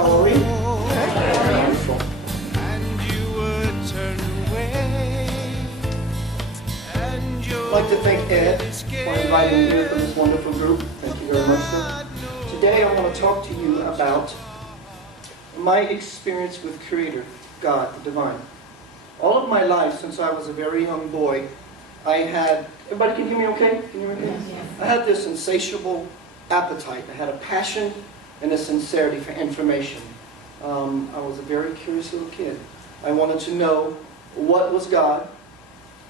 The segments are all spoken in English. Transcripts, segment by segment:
How are we? Wonderful. I'd like to thank Ed for inviting me for this wonderful group. Thank you very much, sir. Today I want to talk to you about my experience with Creator, God, the Divine. All of my life, since I was a very young boy, I had, everybody can hear me okay? Can you hear me? Yes. I had this insatiable appetite. I had a passion and a sincerity for information. I was a very curious little kid. I wanted to know what was God,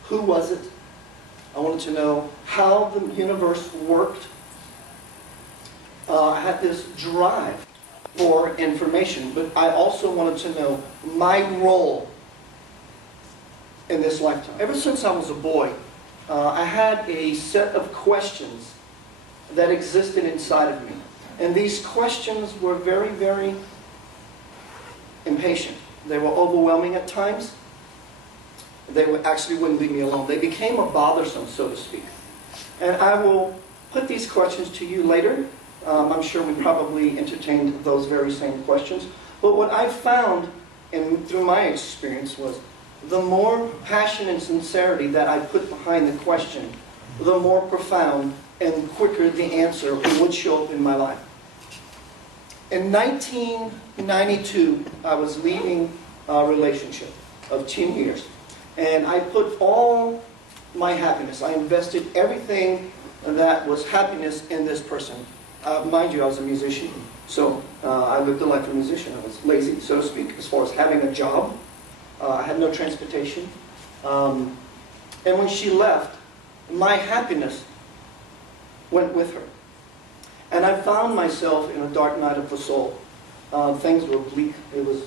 who was it. I wanted to know how the universe worked. I had this drive for information, but I also wanted to know my role in this lifetime. Ever since I was a boy, I had a set of questions that existed inside of me. And these questions were very, very impatient. They were overwhelming at times. They actually wouldn't leave me alone. They became a bothersome, so to speak. And I will put these questions to you later. I'm sure we probably entertained those very same questions. But what I found through my experience was the more passion and sincerity that I put behind the question, the more profound and quicker the answer would show up in my life. In 1992, I was leading a relationship of 10 years. And I put all my happiness, I invested everything that was happiness in this person. Mind you, I was a musician, so I lived a life of a musician. I was lazy, so to speak, as far as having a job. I had no transportation. And when she left, my happiness went with her. And I found myself in a dark night of the soul. Things were bleak. It was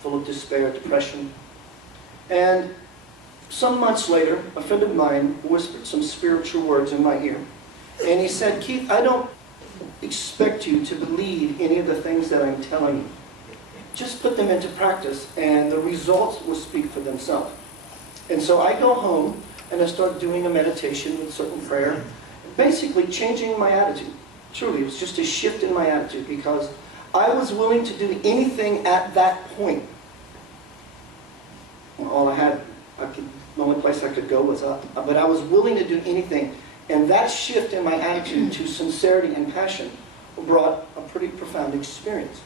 full of despair, depression. And some months later, a friend of mine whispered some spiritual words in my ear. And he said, "Keith, I don't expect you to believe any of the things that I'm telling you. Just put them into practice, and the results will speak for themselves." And so I go home, and I start doing a meditation with certain prayer, basically changing my attitude. Truly, it was just a shift in my attitude, because I was willing to do anything at that point. All I had, the only place I could go was up. But I was willing to do anything. And that shift in my attitude to sincerity and passion brought a pretty profound experience.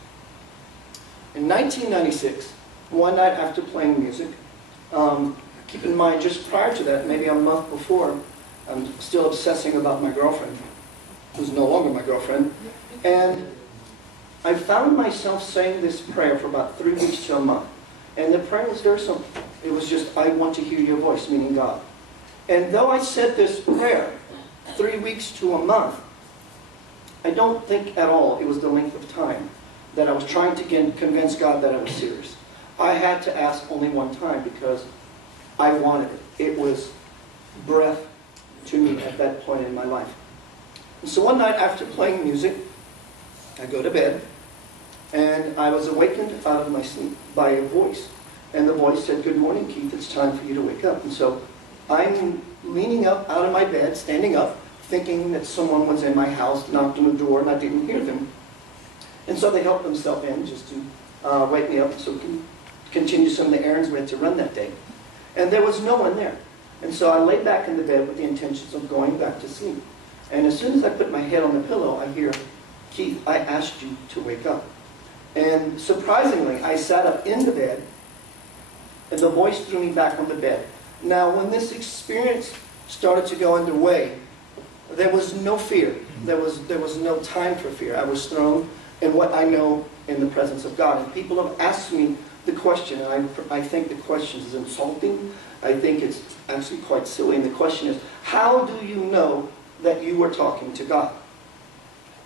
In 1996, one night after playing music, keep in mind, just prior to that, maybe a month before, I'm still obsessing about my girlfriend, who's no longer my girlfriend. And I found myself saying this prayer for about 3 weeks to a month. And the prayer was very simple. It was just, "I want to hear your voice," meaning God. And though I said this prayer 3 weeks to a month, I don't think at all it was the length of time that I was trying to convince God that I was serious. I had to ask only one time because I wanted it. It was breath to me at that point in my life. And so one night after playing music, I go to bed, and I was awakened out of my sleep by a voice. And the voice said, "Good morning, Keith, it's time for you to wake up." And so I'm leaning up out of my bed, standing up, thinking that someone was in my house, knocked on the door, and I didn't hear them. And so they helped themselves in just to wake me up so we can continue some of the errands we had to run that day. And there was no one there. And so I lay back in the bed with the intentions of going back to sleep. And as soon as I put my head on the pillow, I hear, "Keith, I asked you to wake up." And surprisingly, I sat up in the bed, and the voice threw me back on the bed. Now, when this experience started to go underway, there was no fear. There was no time for fear. I was thrown in what I know in the presence of God. And people have asked me the question, and I think the question is insulting. I think it's actually quite silly. And the question is, how do you know that you were talking to God?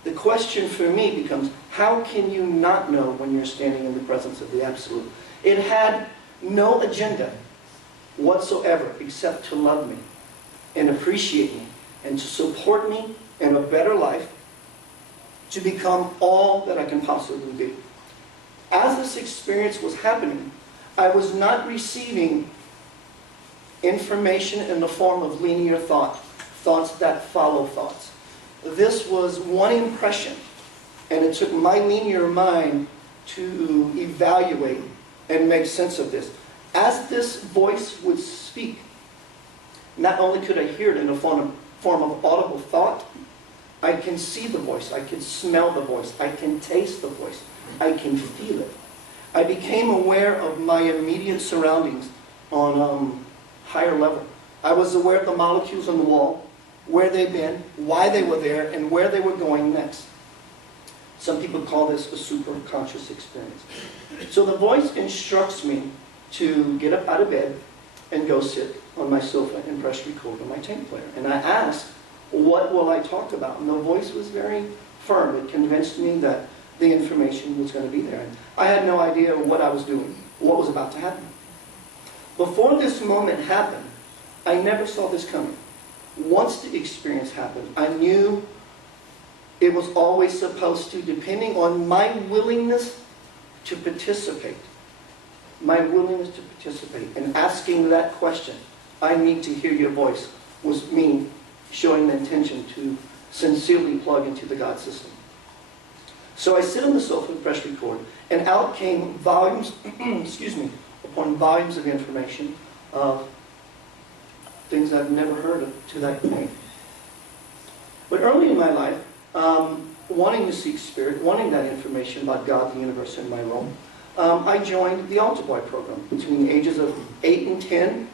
The question for me becomes, how can you not know when you're standing in the presence of the Absolute? It had no agenda whatsoever except to love me and appreciate me and to support me in a better life, to become all that I can possibly be. As this experience was happening, I was not receiving information in the form of linear thoughts that follow thoughts. This was one impression And it took my linear mind to evaluate and make sense of this. As this voice would speak, not only could I hear it in a form of audible thought, I can see the voice, I can smell the voice, I can taste the voice, I can feel it. I became aware of my immediate surroundings on higher level. I was aware of the molecules on the wall, where they've been, why they were there, and where they were going next. Some people call this a superconscious experience. So the voice instructs me to get up out of bed and go sit on my sofa and press record on my tape player. And I asked, what will I talk about? And the voice was very firm. It convinced me that the information was going to be there. And I had no idea what I was doing, what was about to happen. Before this moment happened, I never saw this coming. Once the experience happened, I knew it was always supposed to, depending on my willingness to participate. My willingness to participate. And asking that question, I need to hear your voice, was me showing the intention to sincerely plug into the God system. So I sit on the sofa and press record, and out came volumes, excuse me, upon volumes of information of things I've never heard of to that point. But early in my life, wanting to seek spirit, wanting that information about God, the universe, and my role, I joined the Altar Boy program between the ages of 8 and 10.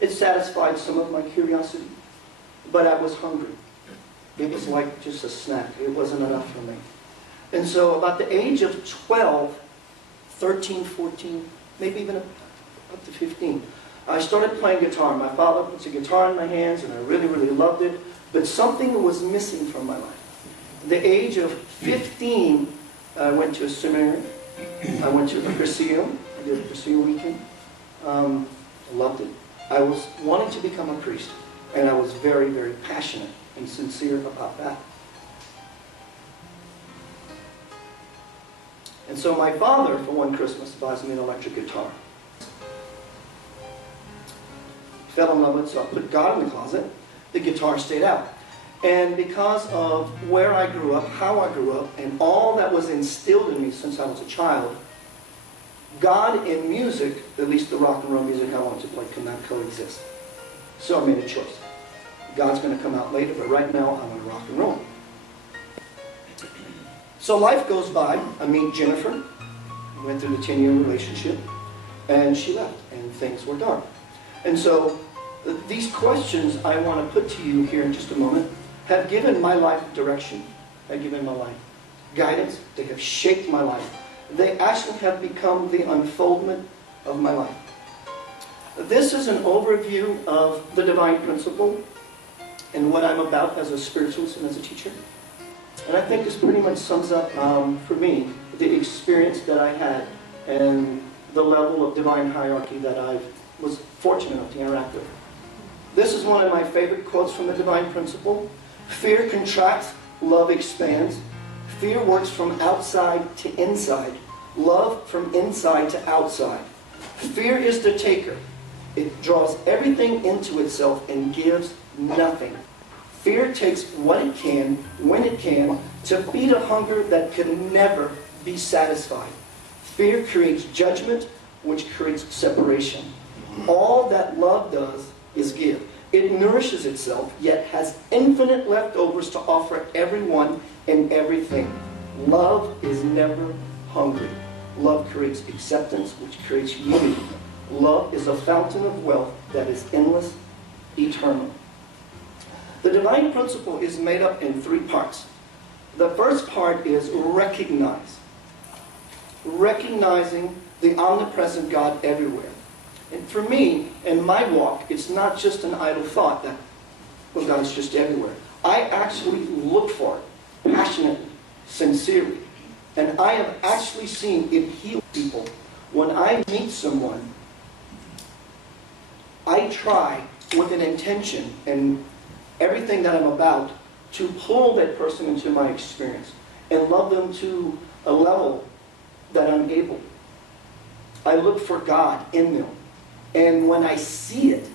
It satisfied some of my curiosity, but I was hungry. It was like just a snack. It wasn't enough for me. And so about the age of 12, 13, 14, maybe even up to 15, I started playing guitar. My father puts a guitar in my hands, and I really, really loved it. But something was missing from my life. At the age of 15, I went to a seminary. I went to a Cursillo. I did a Cursillo weekend. I loved it. I was wanting to become a priest, and I was very, very passionate and sincere about that. And so my father, for one Christmas, buys me an electric guitar. Fell in love with it, so I put God in the closet. The guitar stayed out. And because of where I grew up, how I grew up, and all that was instilled in me since I was a child, God and music, at least the rock and roll music I wanted to play, could not coexist. So I made a choice. God's going to come out later, but right now I want to rock and roll. So life goes by. I meet Jennifer. We went through the 10-year relationship, and she left, and things were dark. And so these questions I want to put to you here in just a moment have given my life direction, have given my life guidance, they have shaped my life. They actually have become the unfoldment of my life. This is an overview of the divine principle and what I'm about as a spiritualist and as a teacher. And I think this pretty much sums up, for me, the experience that I had and the level of divine hierarchy that I was fortunate enough to interact with. This is one of my favorite quotes from the divine principle. Fear contracts, love expands. Fear works from outside to inside. Love from inside to outside. Fear is the taker. It draws everything into itself and gives nothing. Fear takes what it can, when it can, to feed a hunger that could never be satisfied. Fear creates judgment, which creates separation. All that love does is give. It nourishes itself, yet has infinite leftovers to offer everyone and everything. Love is never hungry. Love creates acceptance, which creates unity. Love is a fountain of wealth that is endless, eternal. The divine principle is made up in 3 parts. The first part is recognize. Recognizing the omnipresent God everywhere. And for me, in my walk, it's not just an idle thought that, well, God's just everywhere. I actually look for it, passionately, sincerely. And I have actually seen it heal people. When I meet someone, I try with an intention and everything that I'm about to pull that person into my experience and love them to a level that I'm able. I look for God in them. And when I see it,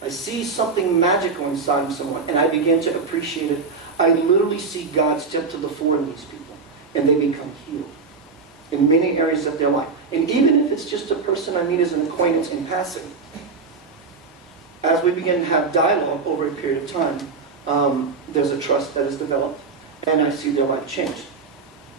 I see something magical inside of someone, and I begin to appreciate it. I literally see God step to the fore in these people, and they become healed in many areas of their life. And even if it's just a person I meet as an acquaintance in passing, as we begin to have dialogue over a period of time, there's a trust that is developed, and I see their life changed.